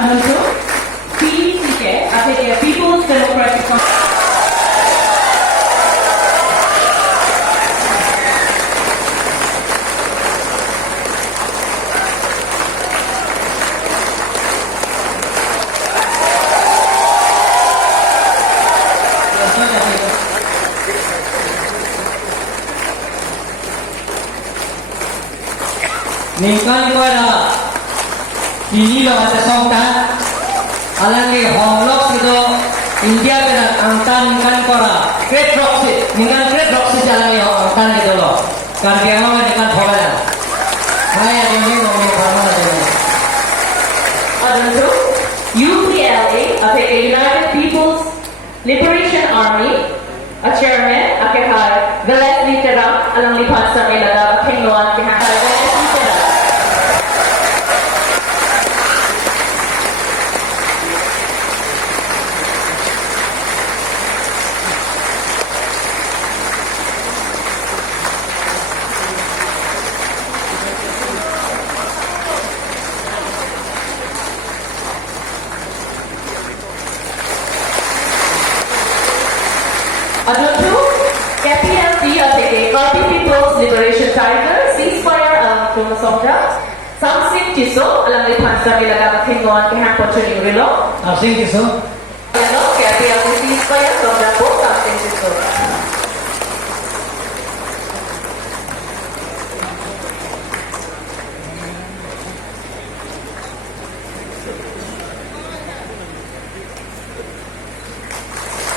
Anunsyo, PDC avec People's Democratic Party. Ningkan pada ini loh ada songkan, alangi Honglok itu India kena angkan ningkan kora, Great Roxy, ningkan Great Roxy jalan yang angkan gitu loh, kan dia mau ningkan thola, saya ini mau ningkan aja. Anunsyo, UPLA avec United People's Liberation Army, a chairman akhirnya Gillespie Terang alang lipat sa Ilaga Pingluan kihakal Gillespie Terang. Anunsyo, KPLC avec Kalpi People's Liberation Tiger, ceasefire ang tumasongda, Samsing Tiso alang lipat sa Ilaga Pingluan kihakal Chuning Rilo. Asing kiso, Ano, KPLC ceasefire songda po Samsing Tiso.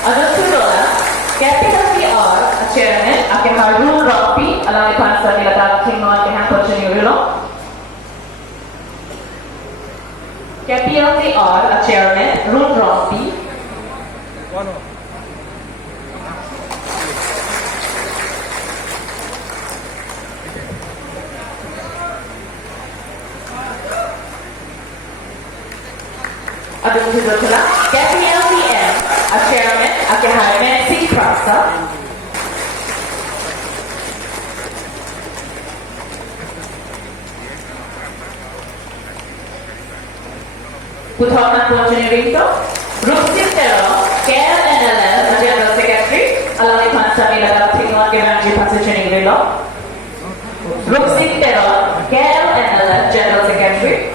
Anunsyo na, KPLCR, chairman, aking Harun Rockby, alang lipan sa Nilaga Pingluan kihakal Chuning Rilo. KPLCR, chairman, Rune Rockby. Anunsyo na, KPLCM, chairman, aking Jaime C. Prasa. Puthorna Punchin Rito, Rupsit Tero, KLNLL, General Secretary, alang lipan sa Nilaga Pingluan Givenchy Positioning Rilo. Rupsit Tero, KLNLL, General Secretary.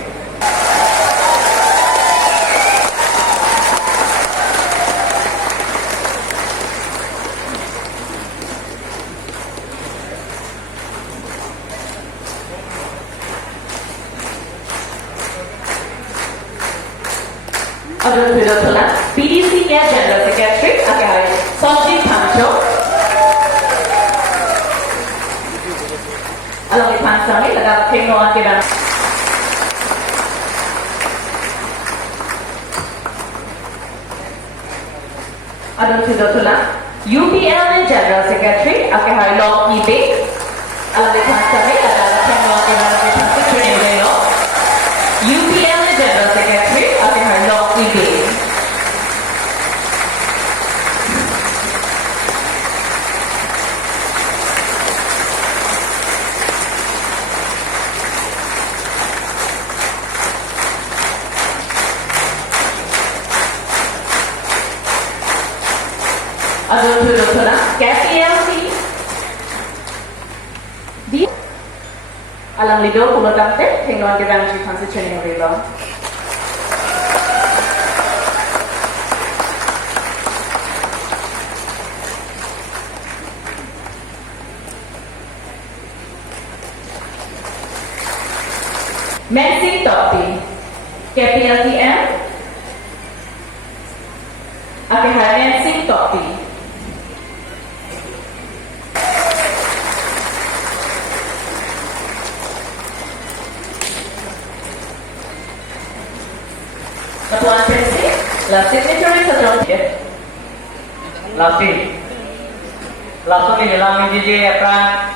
Anunsyo na, PDC niya General Secretary, aking Sonjit Pamcho. Alang lipan sa Nilaga Pingluan Givenchy. Anunsyo na, UPLN General Secretary, aking Long Ibig. Alang lipan sa Nilaga Pingluan Givenchy Positioning Rilo. UPLN General Secretary, aking Long Ibig. Anunsyo na, KPLC di alang lido kumutante Pingluan Givenchy Positioning Rilo. Mensing Topi, KPLCM, aking Mensing Topi. Ketua Presi, la signatory sa document. langsung ini langsung DJ apran